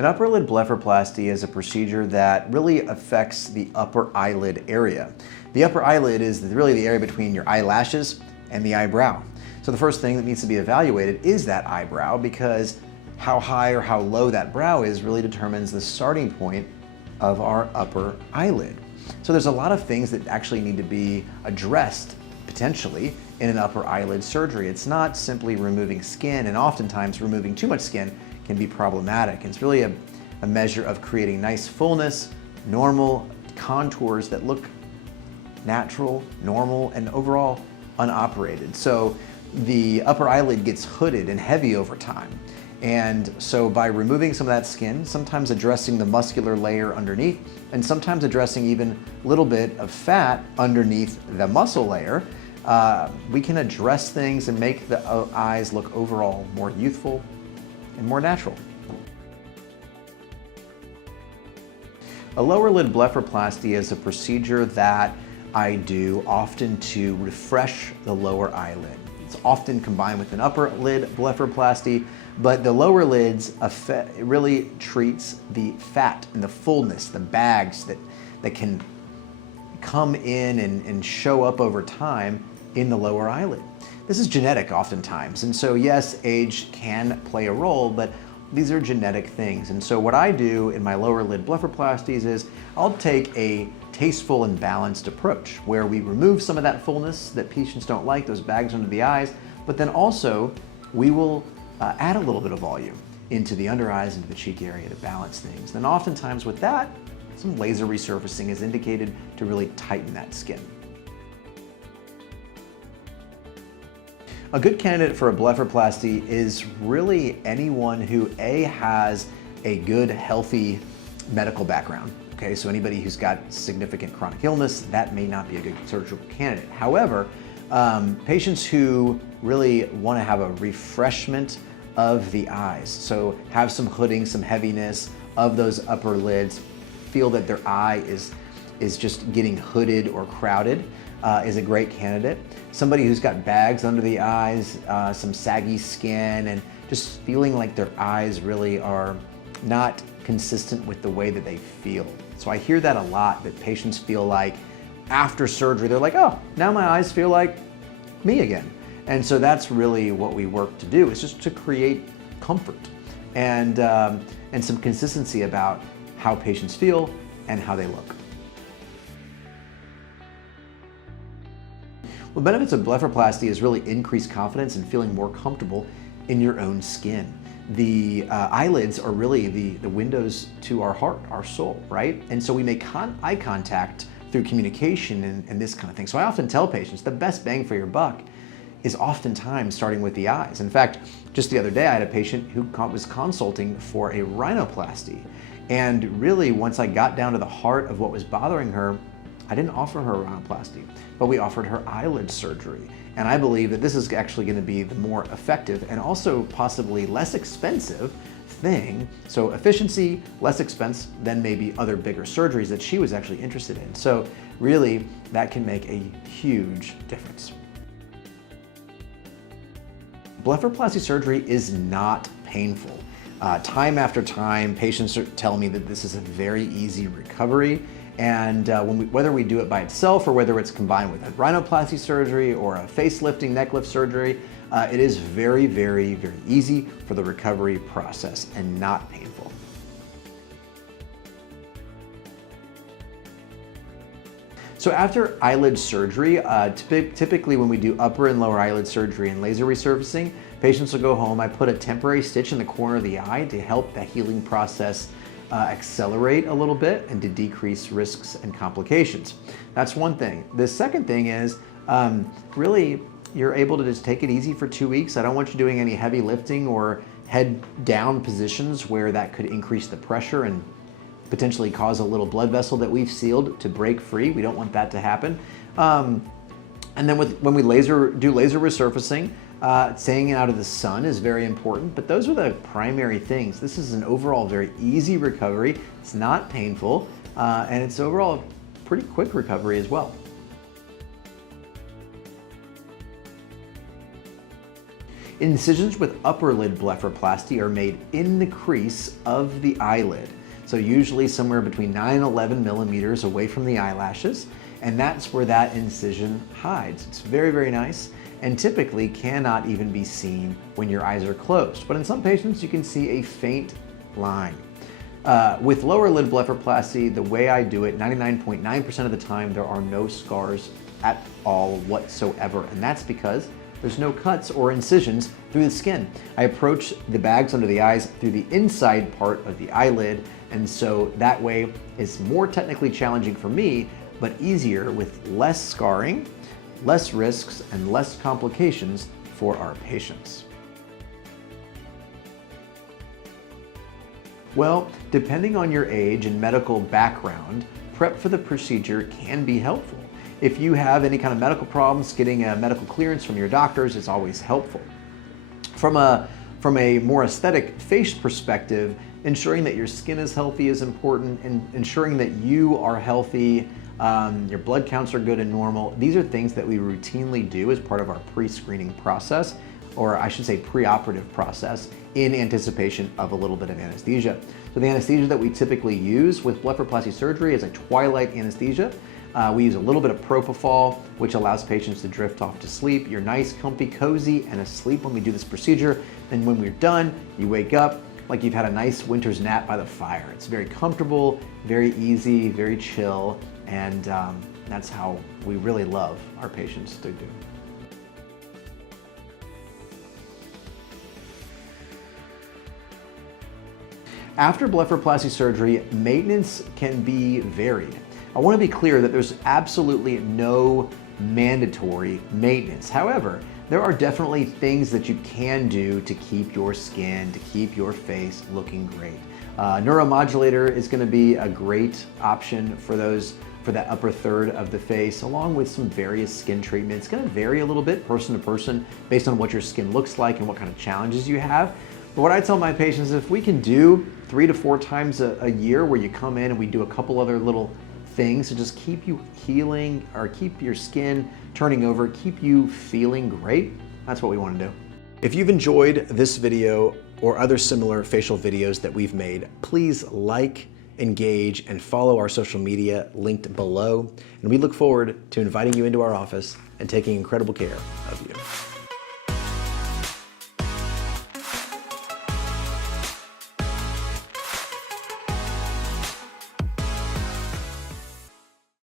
An upper lid blepharoplasty is a procedure that really affects the upper eyelid area. The upper eyelid is really the area between your eyelashes and the eyebrow. So the first thing that needs to be evaluated is that eyebrow, because how high or how low that brow is really determines the starting point of our upper eyelid. So there's a lot of things that actually need to be addressed potentially in an upper eyelid surgery. It's not simply removing skin, and oftentimes removing too much skin can be problematic. It's really a measure of creating nice fullness, normal contours that look natural, normal, and overall unoperated. So the upper eyelid gets hooded and heavy over time. And so by removing some of that skin, sometimes addressing the muscular layer underneath, and sometimes addressing even a little bit of fat underneath the muscle layer, we can address things and make the eyes look overall more youthful and more natural. A lower lid blepharoplasty is a procedure that I do often to refresh the lower eyelid. It's often combined with an upper lid blepharoplasty, but the lower lids really treats the fat and the fullness, the bags that can come in and show up over time in the lower eyelid. This is genetic oftentimes, and so yes, age can play a role, but these are genetic things. And so what I do in my lower lid blepharoplasties is I'll take a tasteful and balanced approach where we remove some of that fullness that patients don't like, those bags under the eyes, but then also we will add a little bit of volume into the under eyes, into the cheek area to balance things. And oftentimes with that, some laser resurfacing is indicated to really tighten that skin. A good candidate for a blepharoplasty is really anyone who has a good, healthy medical background. Okay, so anybody who's got significant chronic illness, that may not be a good surgical candidate. However, patients who really want to have a refreshment of the eyes, so have some hooding, some heaviness of those upper lids, feel that their eye is just getting hooded or crowded, is a great candidate. Somebody who's got bags under the eyes, some saggy skin, and just feeling like their eyes really are not consistent with the way that they feel. So I hear that a lot, that patients feel like after surgery, they're like, oh, now my eyes feel like me again. And so that's really what we work to do, is just to create comfort and some consistency about how patients feel and how they look. Well, benefits of blepharoplasty is really increased confidence and feeling more comfortable in your own skin. The eyelids are really the windows to our heart, our soul, right? And so we make eye contact through communication and this kind of thing. So I often tell patients the best bang for your buck is oftentimes starting with the eyes. In fact, just the other day I had a patient who was consulting for a rhinoplasty. And really, once I got down to the heart of what was bothering her, I didn't offer her a rhinoplasty, but we offered her eyelid surgery. And I believe that this is actually going to be the more effective and also possibly less expensive thing. So efficiency, less expense than maybe other bigger surgeries that she was actually interested in. So really, that can make a huge difference. Blepharoplasty surgery is not painful. Time after time, patients tell me that this is a very easy recovery. And whether we do it by itself or whether it's combined with a rhinoplasty surgery or a facelifting neck lift surgery, it is very, very, very easy for the recovery process and not painful. So after eyelid surgery, typically when we do upper and lower eyelid surgery and laser resurfacing, patients will go home. I put a temporary stitch in the corner of the eye to help the healing process accelerate a little bit and to decrease risks and complications. That's one thing. The second thing is really you're able to just take it easy for 2 weeks. I don't want you doing any heavy lifting or head down positions where that could increase the pressure and potentially cause a little blood vessel that we've sealed to break free. We don't want that to happen. And then when we do laser resurfacing, staying out of the sun is very important, but those are the primary things. This is an overall very easy recovery. It's not painful, and it's overall a pretty quick recovery as well. Incisions with upper lid blepharoplasty are made in the crease of the eyelid. So usually somewhere between 9 and 11 millimeters away from the eyelashes, and that's where that incision hides. It's very, very nice, and typically cannot even be seen when your eyes are closed. But in some patients, you can see a faint line. With lower lid blepharoplasty, the way I do it, 99.9% of the time, there are no scars at all whatsoever, and that's because there's no cuts or incisions through the skin. I approach the bags under the eyes through the inside part of the eyelid, and so that way it's more technically challenging for me, but easier with less scarring, less risks, and less complications for our patients. Well, depending on your age and medical background, prep for the procedure can be helpful. If you have any kind of medical problems, getting a medical clearance from your doctors is always helpful. From a more aesthetic face perspective, ensuring that your skin is healthy is important, and ensuring that you are healthy, your blood counts are good and normal. These are things that we routinely do as part of our pre-screening process, or I should say pre-operative process, in anticipation of a little bit of anesthesia. So the anesthesia that we typically use with blepharoplasty surgery is a twilight anesthesia. We use a little bit of propofol, which allows patients to drift off to sleep. You're nice, comfy, cozy, and asleep when we do this procedure. And when we're done, you wake up like you've had a nice winter's nap by the fire. It's very comfortable, very easy, very chill, and that's how we really love our patients to do. After blepharoplasty surgery, maintenance can be varied. I want to be clear that there's absolutely no mandatory maintenance. However, there are definitely things that you can do to keep your skin, to keep your face looking great. Neuromodulator is going to be a great option for that upper third of the face, along with some various skin treatments. It's going to vary a little bit person to person based on what your skin looks like and what kind of challenges you have. But what I tell my patients is if we can do 3 to 4 times a year where you come in and we do a couple other little things to just keep you healing or keep your skin turning over, keep you feeling great, that's what we want to do. If you've enjoyed this video or other similar facial videos that we've made, please like, engage, and follow our social media linked below. And we look forward to inviting you into our office and taking incredible care of you.